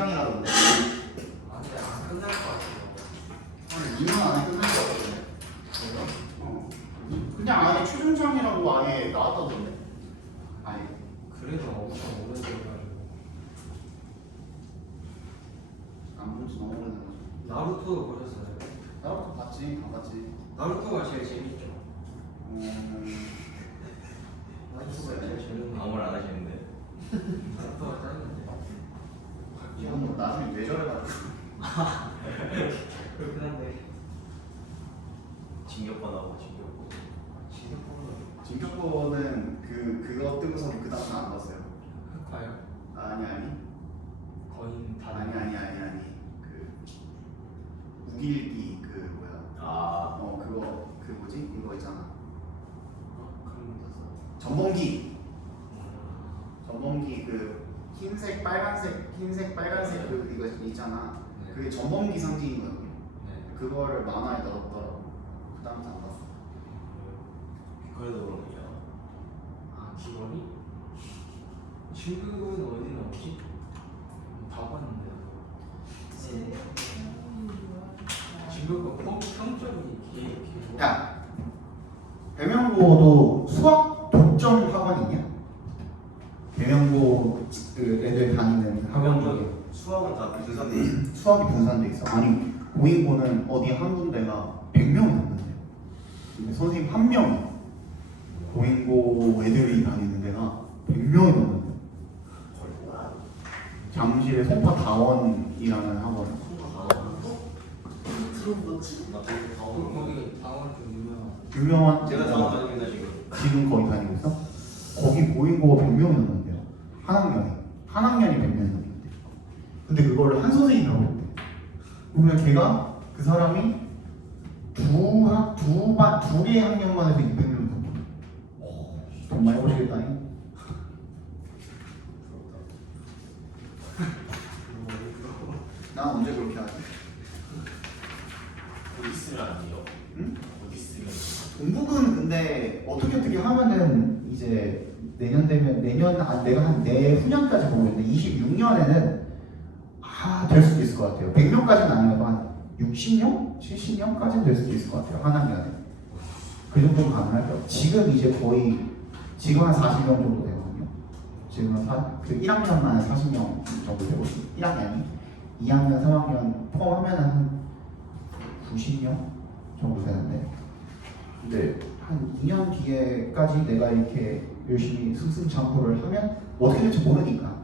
2장이라던데. 아 근데 안 끝날 것 같아요. 한 2년 안에 끝날 것 같은데. 어. 그냥 아예 최종장이라고 아예 나왔다던데. 아니, 그래도 엄청 오래돼가지고 안 본지 너무 오래돼가지고. 나루토도 보셨어요? 나부터 봤지, 안 봤지. 나루토가 제일 재밌죠. 음, 나루토가 제일 재밌는 아무 말 안 하시는데 나루토가 짱인데. 이건 뭐 나중에 뇌절해가지고. 그렇긴 한데 진격받아고 진격고 지금보다 진격보는 그 그거 뜨고서 그 다음은 안 봤어요. 흑화요? 아니 아니. 거인 다 아니 아니 아니 아니. 그 무길기 그 뭐야? 아 어 그거 그 뭐지? 이거 있잖아. 어. 전범기. 전범기 그 흰색 빨간색 흰색 빨간색 그 이거 있잖아. 네. 그게 전범기 상징이거든요. 네. 그거를 만화에 넣었더라고. 그 다음부터 안 봤어. 그래도 그런 아 기본이? 중국은 어디 나오지? 다 봤는데 중국은 평, 평점이 기 기본 야, 배명고도 수학 독점 학원 있냐? 배명고 그 애들 다니는 학원 중에 수학은 다 분산돼 있어 수학이 분산돼 있어. 아니 고인고는 어디 한 군데가 100명이 넘는데 근데 선생님 한 명이 고인고 애들이 다니는 데가 100명이 넘는데 잠실의 송파다원이라는 학원 나그 거기 당원 좀 유명한 유명한 제가 다음 다닙니다 지금 지금 거기 다니고 있어? 거기 고인고가 100명이 넘는데요. 한 학년이. 한 학년이 100명이 넘는데. 근데 그거를 한 선생님이 하고 있대. 그러면 걔가 그 사람이 두 학, 두 반, 두 개의 학년만 해서 200명 정도. 돈 많이 버시겠다니? 난 언제 그렇게 하지? 곧 있으면 아니요 응? 곧 있으면 동북은 근데 어떻게 어떻게 하면은 이제 내년 되면 내년 아 내가 한 내후년까지 모르겠는데 26년에는 아될 수도 있을 것 같아요. 100명까지는 아니어도 한 60명, 70명까지는 될 수도 있을 것 같아요. 한 학년에 그 정도는 가능할 거예요. 지금 이제 거의 지금 한 40명 정도 되거든요. 지금 한 사, 그 1학년만 40명 정도 되고 1학년이 2학년, 3학년 포함하면 한 90명 정도 되는데 근데 한 2년 뒤에까지 내가 이렇게 열심히 승승장구를 하면 어떻게 될지 모르니까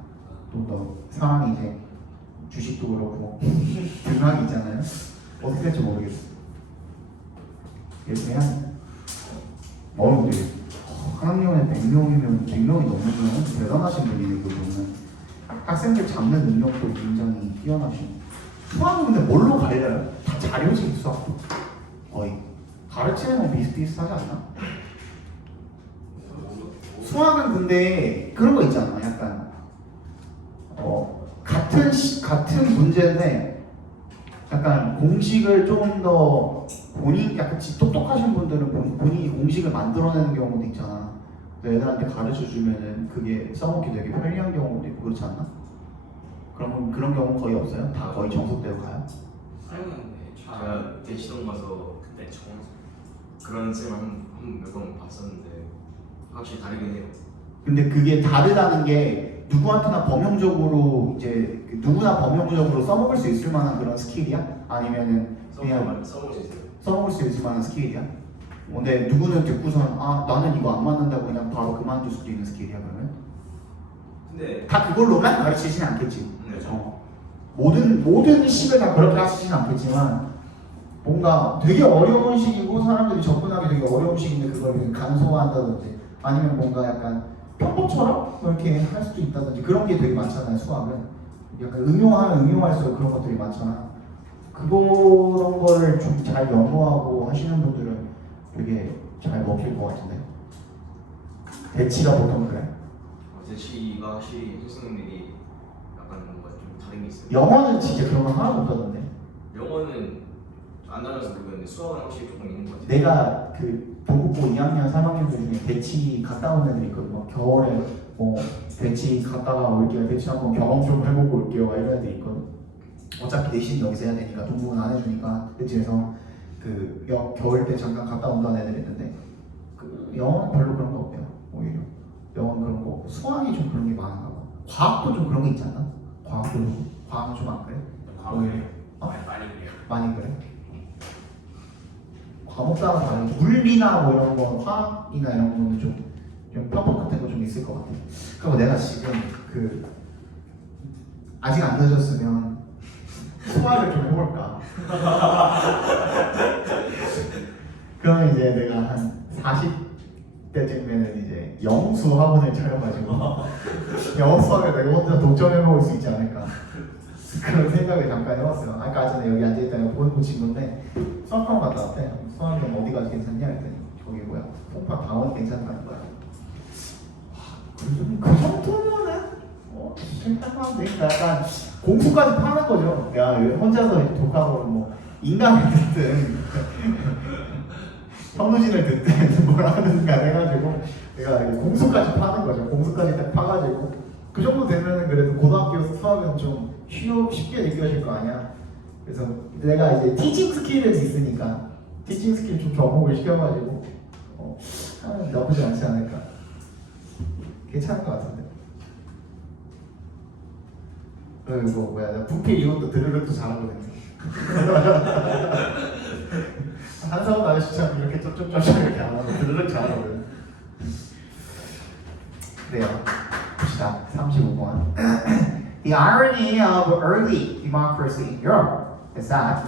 좀더 사람이 이제 주식도 그렇고. 등락이 있잖아요. 어떻게 될지 모르겠어 이렇게 한 어, 근데 한 학년에 100명이면 100명이 넘으면 대단하신 분이네 그분은. 학생들 잡는 능력도 굉장히 뛰어나신. 수학은 근데 뭘로 갈려요? 다 자료식 수학. 거의. 가르치는 건 비슷비슷하지 않나? 수학은 근데 그런 거 있잖아. 약간 어 같은 문제인데 약간 공식을 좀더 본인 약간 지- 똑똑하신 분들은 본- 본인이 공식을 만들어내는 경우도 있잖아. 애들한테 가르쳐 주면은 그게 써먹기 되게 편리한 경우도 있고 그렇지 않나? 그런 그런 경우 거의 없어요. 다 거의 정석대로 가요. 사용했는데 제가 대치동 가서 그때 처음 그런 쌤을 한몇번 봤었는데 확실히 다르긴 해요 근데 그게 다르다는 게 누구한테나 범용적으로 이제 그 누구나 범용적으로 써먹을 수 있을 만한 그런 스킬이야? 아니면은 그냥 써먹을 수 있어요 써먹을 수 있을 만한 스킬이야? 근데 누구는 듣고선 아 나는 이거 안 맞는다고 그냥 바로 그만둘 수도 있는 스킬이야 그러면? 근데 다 그걸로만 가르치진 않겠지. 네. 어. 모든 모든 식을 다 그렇게 하시진 않겠지만 뭔가 되게 어려운 식이고 사람들이 접근하기 되게 어려운 식인데 그걸 그냥 간소화한다든지 아니면 뭔가 약간 평범처럼 이렇게 할 수도 있다든지 그런 게 되게 많잖아요 수학은. 약간 응용하면 응용할수록 그런 것들이 많잖아. 그런 거를 좀 잘 연구하고 하시는 분들은 되게 잘 먹힐 것 같은데? 대치가 보통 그래? 어, 대치가 확실히 선생님들이 약간 뭔가 좀 다른 게 있어요? 영어는 진짜 그런 거 하나도 없다던데? 영어는 안 다녀서 모르겠는데 수학은 확실히 조금 있는 것 같아요 내가 그 동국고 2학년, 3학년들 중에 대치 갔다 온 애들 있거든. 막 겨울에 뭐 대치 갔다가 올게요. 대치 한번 경험 좀 해보고 올게요. 막 이런 애들 있거든. 어차피 내신 여기서 해야 되니까 동부는 안 해주니까 대치에서 그 여, 겨울 때 잠깐 갔다 온다는 애들 있는데 그 영어는 별로 그런 거 없대요. 오히려 영어는 그런 거 없고 수학이 좀 그런 게 많은가 봐. 과학도 좀 그런 거 있지 않나? 과학도 과학은 좀 안 그래? 오히려 어? 많이 많이 그래요. 많이 그래? 과목 따라 다르고 물리나 뭐 이런 거 화학이나 이런 거는 좀, 좀 편법 같은 거 좀 있을 것 같아. 그리고 내가 지금 그 아직 안 늦었으면 소화를 좀 해볼까. 그러면 이제 내가 한 40대쯤에는 이제 영수 학원을 차려가지고 영어 수학을 내가 혼자 독점해 먹을 수 있지 않을까. 그런 생각을 잠깐 해봤어요. 아까 전에 여기 앉아있다가 보는 거 친구인데 수학학원 갔다 왔대. 수학이 어디 가서 괜찮냐 했더니 거기 뭐야 송파 강원 괜찮다는 거야. 와, 그, 정- 그 정도면은 어, 괜찮하면 되니까 약간 공부까지 파는 거죠. 야 혼자서 독학으로 뭐 인간을 듣든 현무진을 듣든 뭘 하든가 해가지고 내가 공수까지 파는 거죠. 공수까지 딱 파가지고 그 정도 되면은 그래도 고등학교 수학은 좀 쉬, 쉽게 느껴질 거 아니야. 그래서 내가 이제 티칭 스킬은 있으니까 티칭 스킬 좀 접목을 시켜가지고 어, 하면 나쁘지 않지 않을까. 괜찮은 것 같은데. 그리고 뭐야, 나 부패 이혼도 드르륵도 잘하거든요. 한사원 아저씨처럼 이렇게 쩝쩝쩝 이렇게 안 하고 드르륵 잘하거든. 그래요. 봅시다. 35번. the irony of early democracy in Europe is that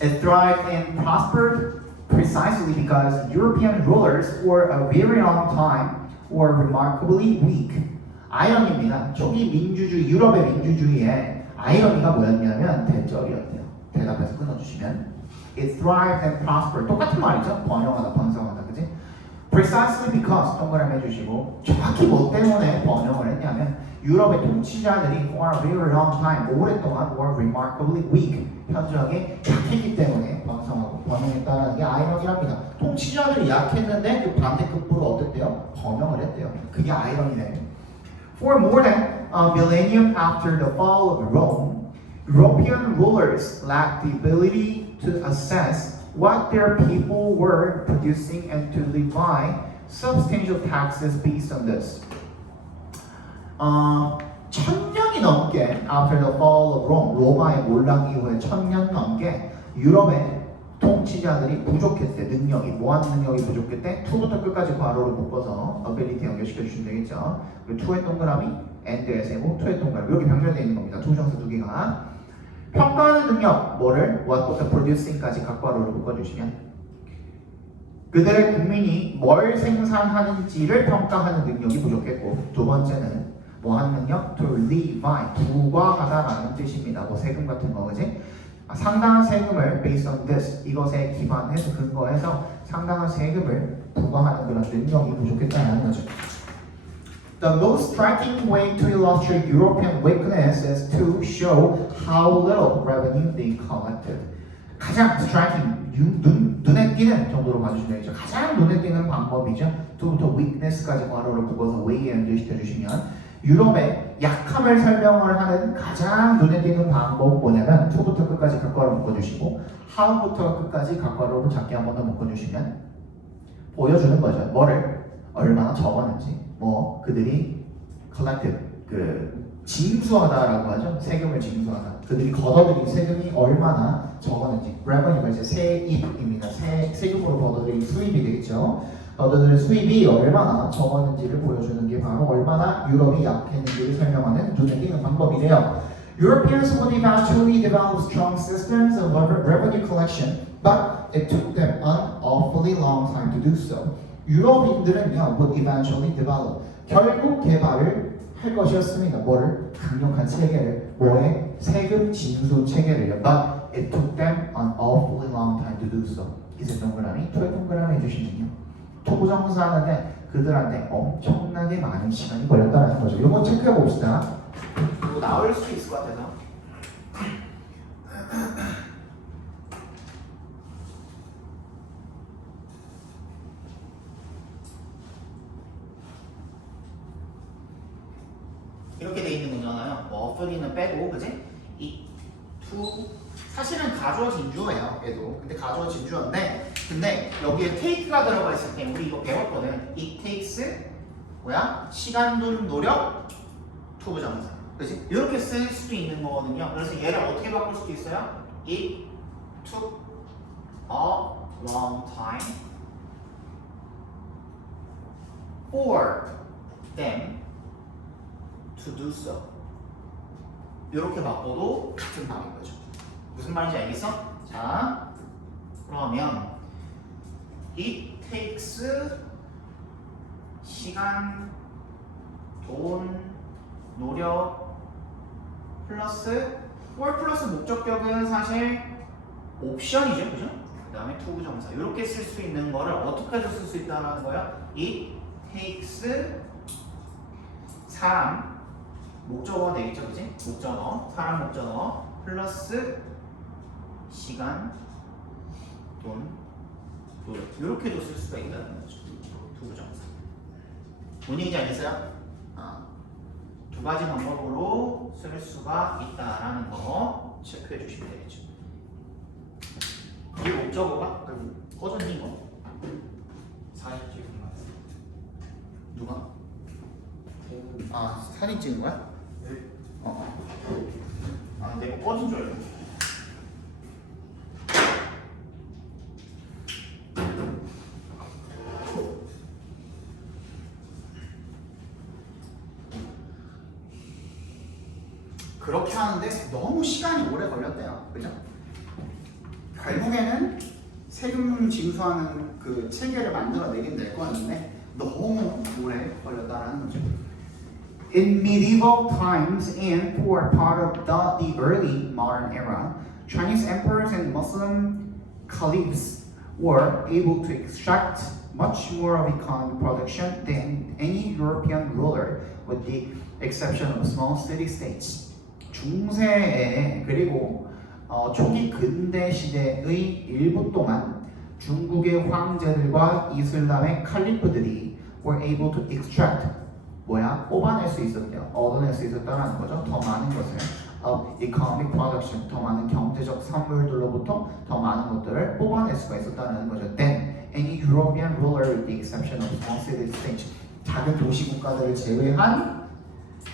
it thrived and prospered precisely because European rulers for a very long time were remarkably weak. 아이러니입니다. 초기 민주주의, 유럽의 민주주의의 아이러니가 뭐였냐면 대절이었대요. 대답해서 끊어주시면 It thrived and prospered. 똑같은 말이죠. 번영하다, 번성하다, 그지? Precisely because 동그라미 해주시고 정확히 뭐 때문에 번영을 했냐면 유럽의 통치자들이 for a very long time 오랫동안 were remarkably weak 현저하게 약했기 때문에 번성하고 번영했다는 게 아이러니랍니다. 통치자들이 약했는데 그 반대급부로 어땠대요? 번영을 했대요. 그게 아이러니네. For more than a millennium after the fall of Rome, European rulers lacked the ability to assess what their people were producing and to levy substantial taxes based on this. 어, 천년이 넘게 after the fall of Rome, 로마의 몰락 이후에 천년 넘게 유럽의 통치자들이 부족했대 능력이 뭐하는 능력이 부족했대? 투부터 끝까지 괄호를 묶어서 ability 연결시켜 주시면 되겠죠. 그 투의 동그라미, and의 세모, 투의 동그라미 이렇게 병렬되어 있는 겁니다. 두 정수 두 개가 평가하는 능력 뭐를 what부터 producing까지 각 괄호를 묶어주시면 그들의 국민이 뭘 생산하는지를 평가하는 능력이 부족했고 두 번째는 뭐 하는 능력? to levy 부과하다라는 뜻입니다. 뭐 세금 같은 거 그지? 아, 상당한 세금을 based on this 이것에 기반해서 근거해서 상당한 세금을 부과하는 그런 능력이 부족했다는 거죠. The most striking way to illustrate European weakness is to show how little revenue they collected. 가장 striking, 눈, 눈, 눈에 띄는 정도로 봐주시면 되겠죠. 가장 눈에 띄는 방법이죠. to부터 weakness까지 괄호를 묶어서 way에 연결시켜 주시면 유럽의 약함을 설명을 하는 가장 눈에 띄는 방법 뭐냐면 to부터 끝까지 각괄호 묶어주시고 how부터 끝까지 각괄호를 작게 한 번 더 묶어주시면 보여주는 거죠. 뭐를 얼마나 적었는지, 뭐 그들이 collected 그 징수하다라고 하죠. 세금을 징수하다. 그들이 걷어들인 세금이 얼마나 적었는지. revenue가 이제 세입입니다. 세 세금으로 걷어들인 수입이 되겠죠. 걷어들인 수입이 얼마나 적었는지를 보여주는 게 바로 얼마나 유럽이 약했는지를 설명하는 눈에 띄는 방법이래요. Europeans would eventually develop strong systems of revenue collection, but it took them an awfully long time to do so. 유럽인들은요, would eventually develop. 결국 개발을 할 것이었습니다. 뭐를? 강력한 체계를. 뭐에? 세금 징수 체계를요. But it took them an awfully long time to do so. 이제 동그라미, 동그라미 해주시면요. 토부 정사 하는데 그들한테 엄청나게 많은 시간이 걸렸다는 거죠. 이건 체크해 봅시다. 또 나올 수 있을 것 같아서. 이렇게 돼 있는 거잖아요. 뭐 3는 빼고 그지? 이 to 사실은 가주어 진 주어예요. 얘도. 근데 가주어 진 주어인데 근데 여기에 take가 들어가 있을 때 우리 이거 배웠거든. it takes 뭐야? 시간, 돈, 노력, to 부정사. 그지? 이렇게 쓸 수도 있는 거거든요. 그래서 얘를 어떻게 바꿀 수도 있어요? It took a long time for them to do so. 이렇게 바꿔도 같은 말인 거죠. 무슨 말인지 알겠어? 자, 그러면 it takes 시간, 돈, 노력 플러스 for 플러스 목적격은 사실 옵션이죠, 그죠? 그 다음에 to 부정사 이렇게 쓸 수 있는 거를 어떻게 해서 쓸수 있다는 거야? it takes 사람 목적어 되겠죠, 그지? 목적어 사람 목적어 플러스 시간 돈 노력 이렇게도 쓸 수가 있다는 거죠. to 부정사 뭔 얘기인지 알겠어요? 아, 두 가지 방법으로 쓸 수가 있다라는 거 체크해 주시면 되겠죠. 이 목적어가 꺼졌니 이거? 40분 맞아. 누가? 아 사진 찍은 거야? 네. 어. 아 내가 꺼진 줄 알고. 그렇게 하는데 너무 시간이 오래 걸렸대요. 그죠? 결국에는 세금 징수하는 그 체계를 만들어내긴 될 거였는데 너무 오래 걸렸다라는 거죠. In medieval times and for part of the, the early modern era, Chinese emperors and Muslim caliphs were able to extract much more of economic production than any European ruler, with the exception of small city-states. 중세에 그리고 어, 초기 근대 시대의 일부 동안 중국의 황제들과 이슬람의 칼리프들이 were able to extract 뭐야? 뽑아낼 수 있었대요. 얻어낼 수 있었다는 거죠. 더 많은 것을. of economic production 더 많은 경제적 산물들로부터 더 많은 것들을 뽑아낼 수가 있었다는 거죠. Then any European ruler with the exception of small city-states 작은 도시 국가들을 제외한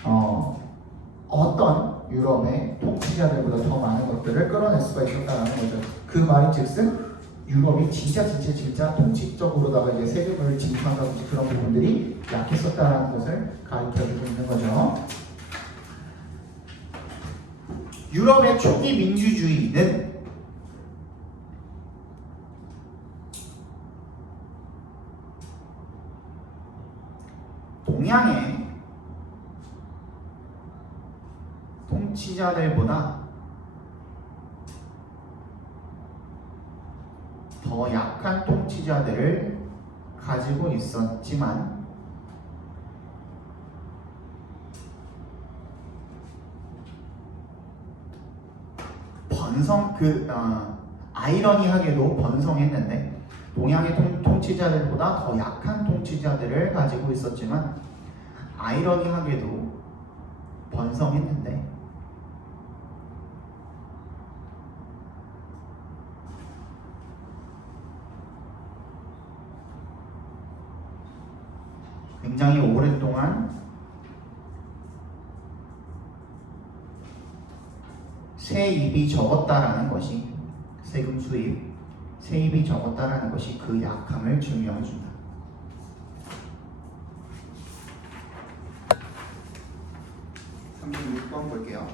어, 어떤 유럽의 통치자들보다 더 많은 것들을 끌어낼 수가 있었다는 거죠. 그 말인즉슨 유럽이 진짜 진짜 진짜 통치적으로다가 이제 세금을 징수한다든지 그런 부분들이 약했었다는 것을 가르쳐주고 있는 거죠. 유럽의 초기 민주주의는 동양의 통치자들보다 더 약한 통치자들을 가지고 있었지만 번성 그 어, 아이러니하게도 번성했는데 동양의 통, 통치자들보다 더 약한 통치자들을 가지고 있었지만 아이러니하게도 번성했는데 굉장히 오랫동안 세입이 적었다라는 것이 세금 수입 세입이 적었다라는 것이 그 약함을 증명해 준다. 삼십육 번 볼게요.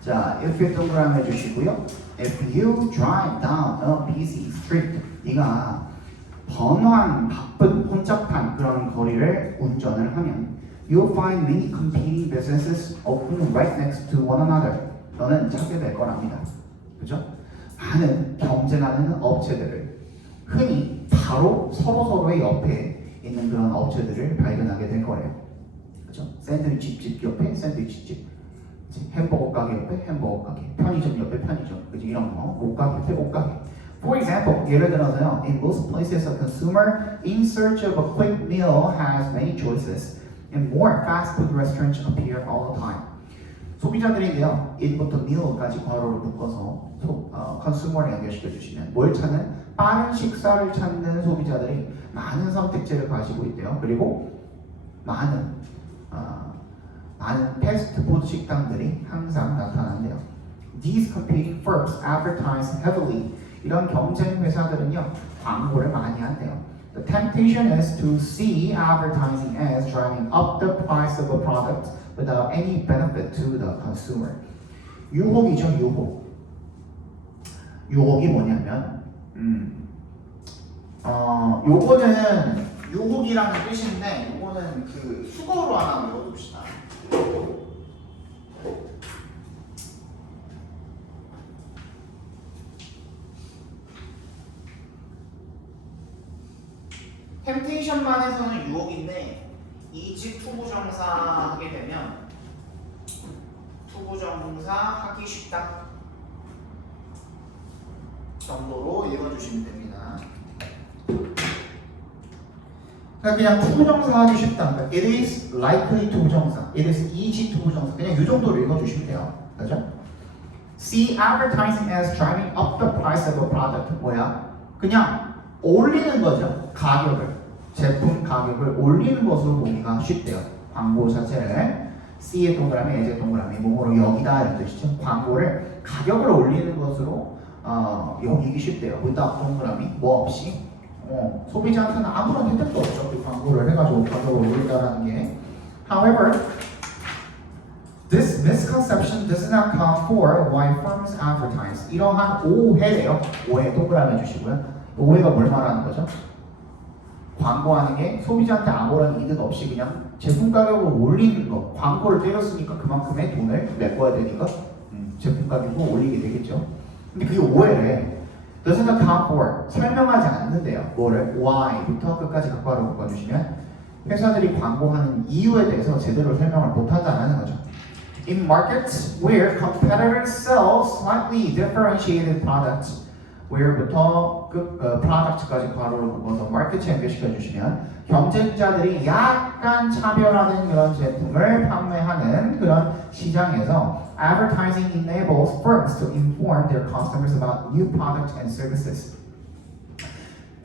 자, if 동그라미 해주시고요. If you drive down a busy street, 네가 번화한 바쁜 혼잡한 그런 거리를 운전을 하면 you'll find many competing businesses open right next to one another. 너는 찾게 될 거랍니다. 그죠? 많은 경쟁하는 업체들을 흔히 바로 서로 서로의 옆에 있는 그런 업체들을 발견하게 될 거예요. 그죠? 샌드위치 집 옆에 샌드위치 집, 햄버거 가게 옆에 햄버거 가게, 편의점 옆에 편의점, 그지 이런 거, 옷가게 옆에 옷가게. For example, 예를 들어서요. In most places, a consumer in search of a quick meal has many choices, and more fast food restaurants appear all the time. 소비자들인데요. in부터 meal까지 괄호를 묶어서 소, 어, consumer에 연결시켜 주시면 뭘 찾는 빠른 식사를 찾는 소비자들이 많은 선택지를 가지고 있대요. 그리고 많은 어, 많은 패스트푸드 식당들이 항상 나타난대요. These competing firms advertise heavily. 이런 경쟁 회사들은요 광고를 많이 한대요. The temptation is to see advertising as driving up the price of a product without any benefit to the consumer. 유혹이죠 유혹. 유혹이 뭐냐면, 음, 어, 요거는 유혹이라는 뜻인데, 요거는 그 수거로 하나 외워둡시다. 템테이션만 해서는 유혹인데 이직 투부정사 하게 되면 투부정사 하기 쉽다 정도로 읽어주시면 됩니다. 그러니까 그냥 투부정사 하기 쉽다. 그러니까 it is likely 투부정사, it is easy 투부정사 그냥 이 정도로 읽어주시면 돼요. 그죠? See advertising as driving up the price of a product 뭐야? 그냥 올리는 거죠. 가격을 제품 가격을 올리는 것으로 보기가 쉽대요. 광고 자체를 C의 동그라미, S의 동그라미, 몸으로 여기다 이런 뜻이죠. 광고를 가격을 올리는 것으로 어, 여기기 쉽대요. without 동그라미, 뭐 없이 어, 소비자한테는 아무런 혜택도 없죠. 그 광고를 해가지고 가격을 올린다라는 게. However, This misconception does not account for why firms advertise. 이러한 오해래요. 오해 동그라미 해주시고요. 오해가 뭘 말하는 거죠? 광고하는 게 소비자한테 아무런 이득 없이 그냥 제품 가격을 올리는 거. 광고를 때렸으니까 그만큼의 돈을 메꿔야 되니까 음, 제품 가격을 올리게 되겠죠. 근데 그게 오해래. Doesn't account for. 설명하지 않는데요. 뭐를? Why부터 끝까지 각과로 묶어주시면 회사들이 광고하는 이유에 대해서 제대로 설명을 못한다는 거죠. In markets where competitors sell slightly differentiated products, where부터 끝 어, product까지 괄호를 묶어서 마켓에 연결시켜 주시면 경쟁자들이 약간 차별화된 그런 제품을 판매하는 그런 시장에서 advertising enables firms to inform their customers about new products and services.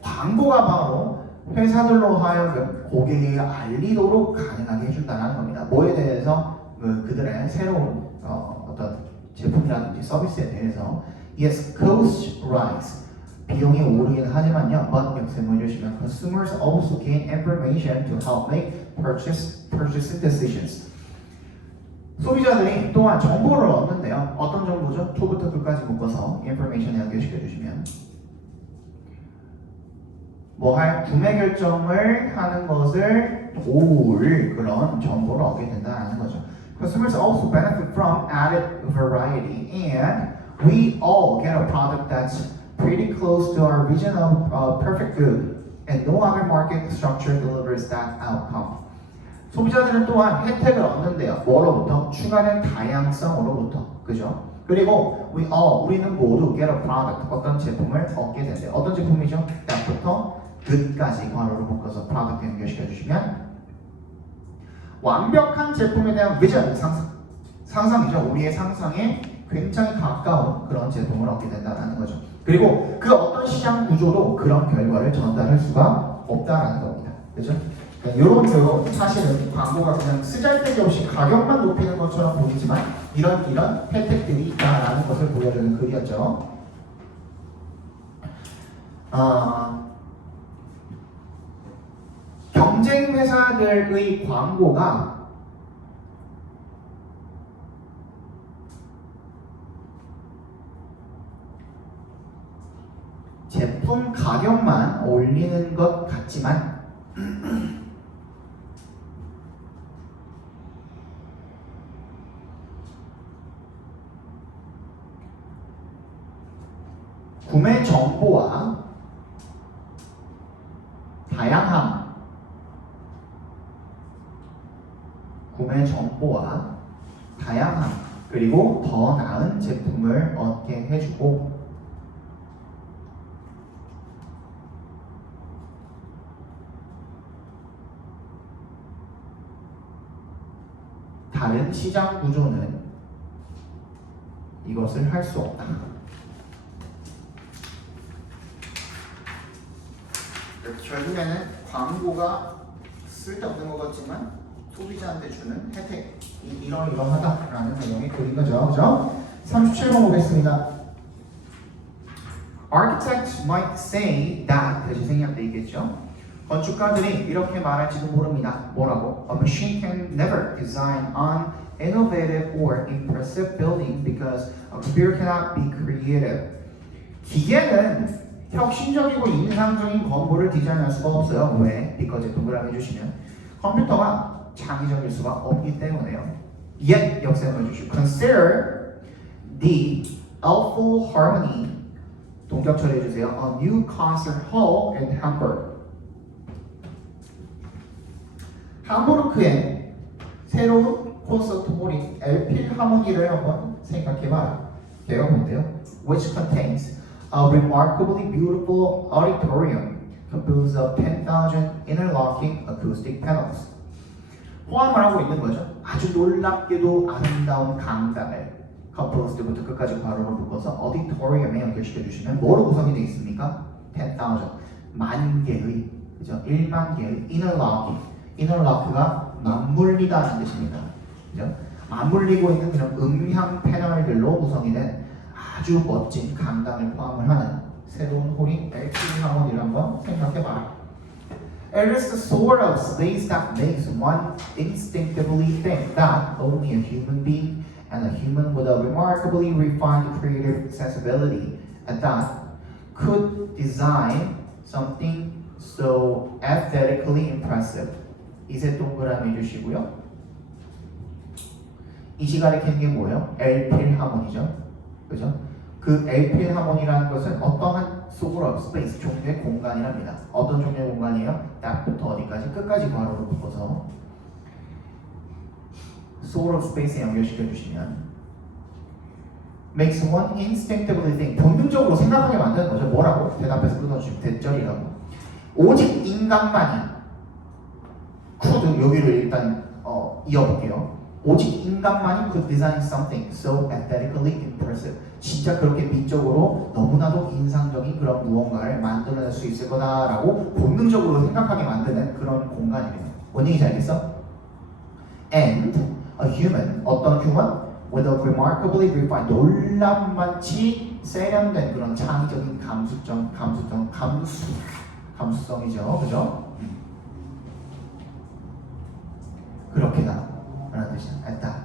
광고가 바로 회사들로 하여금 고객에게 알리도록 가능하게 해준다는 겁니다. 뭐에 대해서 그, 그들의 새로운 어, 어떤 제품이라든지 서비스에 대해서 yes, cost rise 비용이 오르긴 하지만요. but 역세모 해주시면 consumers also gain information to help make purchase purchasing decisions. 소비자들이 또한 정보를 얻는데요. 어떤 정보죠? 초부터 끝까지 묶어서 information 연결시켜 주시면 뭐 할 구매 결정을 하는 것을 도울 그런 정보를 얻게 된다는 거죠. Consumers also benefit from added variety, and we all get a product that's pretty close to our vision of uh, perfect good, and no other market structure delivers that outcome. 소비자들은 또한 혜택을 얻는데요. 뭐로부터? 추가된 다양성으로부터. 그죠? 그리고 we all, 우리는 모두 get a product, 어떤 제품을 얻게 된대요. 어떤 제품이죠? that부터 good까지 괄호로 묶어서 product 연결시켜 주시면 완벽한 제품에 대한 비전, 상상, 상상이죠. 우리의 상상에 굉장히 가까운 그런 제품을 얻게 된다는 거죠. 그리고 그 어떤 시장 구조도 그런 결과를 전달할 수가 없다라는 겁니다. 그죠? 그러니까 이런 그 사실은 광고가 그냥 쓰잘데기 없이 가격만 높이는 것처럼 보이지만 이런 이런 혜택들이 있다라는 것을 보여주는 글이었죠. 아, 경쟁 회사들의 광고가 제품 가격만 올리는 것 같지만 구매 정보와 다양함 구매 정보와 다양함 그리고 더 나은 제품을 얻게 해주고 다른 시장 구조는 이것을 할 수 없다. 결국에는 광고가 쓸데없는 것 같지만 소비자한테 주는 혜택 이- 이러이러하다라는 내용이 그린 거죠. 그죠? 37번 보겠습니다. Architects might say that 대신 생략돼 있겠죠. 건축가들이 이렇게 말할지도 모릅니다. 뭐라고? A machine can never design an innovative or impressive building because a computer cannot be creative. 기계는 혁신적이고 인상적인 건물을 디자인할 수가 없어요. 왜? because 동그라미 해주시면 컴퓨터가 창의적일 수가 없기 때문에요. Yet 역사해 주시고 consider the awful harmony 동작 처리해 주세요. A new concert hall in Hamburg. 함부르크에 새로운 콘서트 홀인 엘필 하모니를 한번 생각해봐라. 걔가 뭔데요? Which contains a remarkably beautiful auditorium composed of 10,000 interlocking acoustic panels. 포함을 하고 있는 거죠. 아주 놀랍게도 아름다운 강당을 composed부터 끝까지 괄호로 묶어서 auditorium에 연결시켜 주시면 뭐로 구성이 되어 있습니까? 10,000 만 개의 그죠? 1만 개의 interlocking interlock가 맞물리다는 뜻입니다. 그죠? 맞물리고 있는 그런 음향 패널들로 구성이 된 아주 멋진 강당을 포함을 하는 새로운 홀인 LP 학원이를 한번 생각해봐라. It is the sort of space that makes one instinctively think that only a human being and a human with a remarkably refined creative sensibility at that could design something so aesthetically impressive. 이세 동그라미 주시고요. 이 시간에 캔게 뭐예요? 엘필 하모니죠. 그죠? 그 엘필 하모니라는 것은 어떠한 of space 종류의 공간이랍니다. 어떤 종류의 공간이에요? that부터 어디까지 끝까지 괄호로 묶어서 of space에 연결시켜 주시면 makes one instinctively think 본능적으로 생각하게 만드는 거죠. 뭐라고? 대답해서 끊어주시면 대절이라고. 오직 인간만이 could 여기를 일단 어, 이어볼게요. 오직 인간만이 could design something so aesthetically impressive. 진짜 그렇게 미적으로 너무나도 인상적인 그런 무언가를 만들어낼 수 있을 거다라고 본능적으로 생각하게 만드는 그런 공간이래요. 뭔 얘기인지 알겠어? And a human, 어떤 human? With a remarkably refined, 놀랍만치 세련된 그런 창의적인 감수성, 감수성, 감수, 감수성이죠. 그죠? 그렇게다 라는 뜻이야. 했다.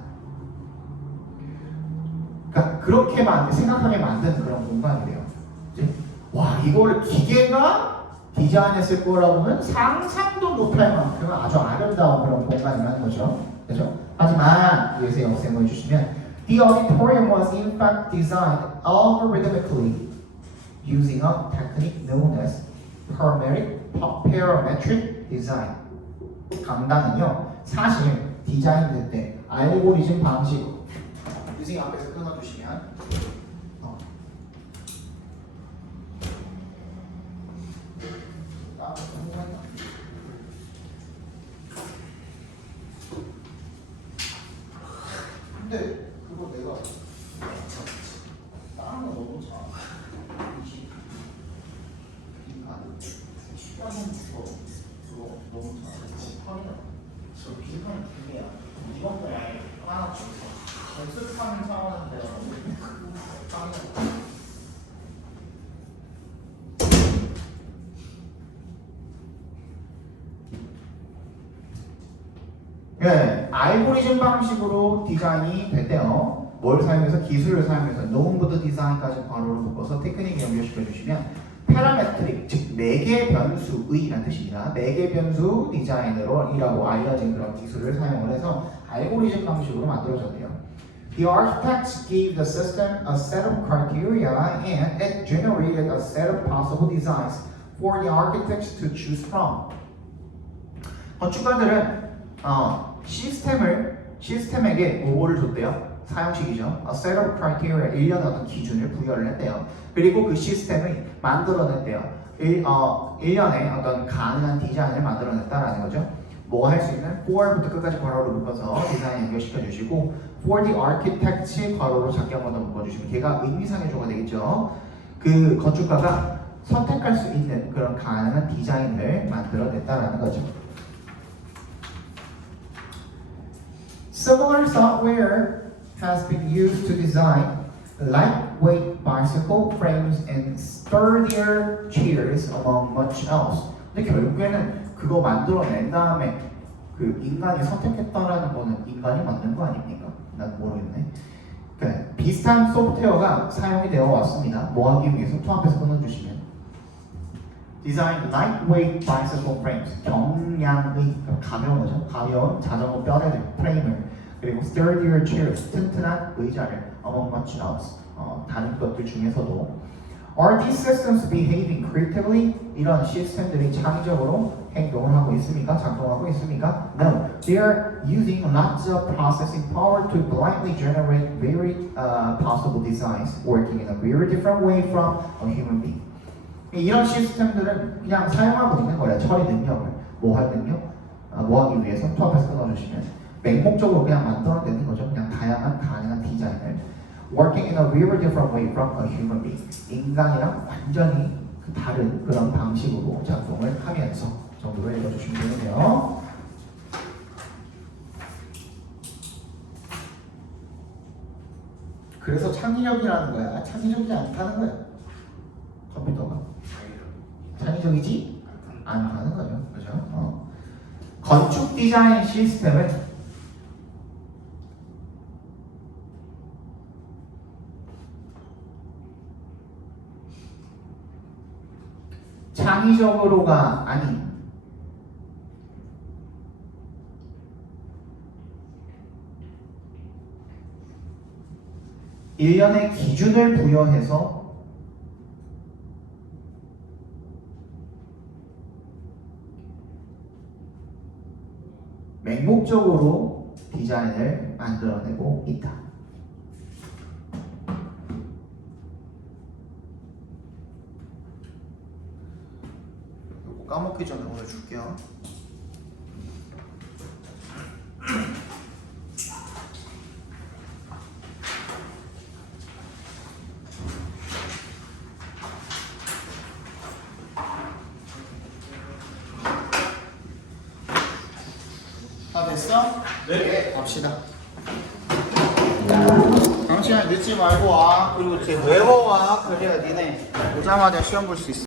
그러니까 그렇게 만 생각하게 만든 그런 공간이래요. 그치? 와 이걸 기계가 디자인했을 거라고는 상상도 못할 만큼 아주 아름다운 그런 공간이라는 거죠. 그죠? 하지만 위에서 역생을 해주시면 The auditorium was in fact designed algorithmically using a technique known as parametric, parametric design. 강단은요 사실 디자인될 때 알고리즘 방식. 유생 앞에서 끊어주시면 어. 아, 궁금하다. 근데 그거 내가 다른 거 너무 잘 빈칸 식량은 죽어 그거 너무 잘했지 저 빈칸이 두 개야 이번 거 말고 하나 죽어 연습하는 상황은 내가 너무 빵이야 네, 알고리즘 방식으로 디자인이 됐대요. 뭘 사용해서 기술을 사용해서 노은부터 디자인까지 괄호를 묶어서 테크닉에 연결시켜 주시면 파라메트릭 즉 매개 변수의라는 뜻입니다. 매개 변수 디자인으로 이라고 알려진 그런 기술을 사용을 해서 알고리즘 방식으로 만들어졌대요. The architects gave the system a set of criteria and it generated a set of possible designs for the architects to choose from. 건축가들은 어, 시스템을 시스템에게 뭐를 줬대요? 사용식이죠. A set of criteria, 일련의 어떤 기준을 부여를 했대요. 그리고 그 시스템을 만들어냈대요. 일, 어, 일련의 어떤 가능한 디자인을 만들어냈다라는 거죠. 뭐 할 수 있는 for부터 끝까지 괄호로 묶어서 디자인 연결시켜 주시고 for the architect 괄호로 작게 한 번 더 묶어주시면 걔가 의미상해줘가 되겠죠. 그 건축가가 선택할 수 있는 그런 가능한 디자인을 만들어냈다라는 거죠. Similar software has been used to design lightweight bicycle frames and sturdier chairs among much else. 근데 결국에는 그거 만들어낸 다음에 그 인간이 선택했다라는 거는 인간이 만든 거 아닙니까? 난 모르겠네. 그래, 비슷한 소프트웨어가 사용이 되어 왔습니다. 뭐 하기 위해서 투합해서 끊어주시면 Design lightweight bicycle frames 경량의 가벼운 거죠. 가벼운 자전거 뼈대들 프레임을 그리고 sturdier chairs 튼튼한 의자를 among much else 어, 다른 것들 중에서도 Are these systems behaving creatively? 이런 시스템들이 창의적으로 행동을 하고 있습니까? 작동하고 있습니까? No. They are using lots of processing power to blindly generate very uh, possible designs working in a very different way from a human being. 이런 시스템들은 그냥 사용하고 있는 거예요. 처리 능력을. 뭐 할 능력? 아, 뭐 하기 위해서 투합해서 끊어주시면 맹목적으로 그냥 만들어내는 거죠. 그냥 다양한 가능한 디자인을. Working in a very different way from a human being. 인간이랑 완전히 그 다른 그런 방식으로 작동을 하면서 정도로 읽어주시면 되는데요. 그래서 창의력이라는 거야. 창의적이지 않다는 거야. 컴퓨터가. 창의적이지 않다는 거죠. 그죠? 어. 건축 디자인 시스템은 창의적으로가 아닌 일련의 기준을 부여해서 맹목적으로 디자인을 만들어내고 있다. 까먹기 전에 오늘 줄게요. 다 됐어? 네. 갑시다. 다음 시간에 늦지 말고 와. 그리고 제 외워와. 그래야 니네 오자마자 시험 볼 수 있어.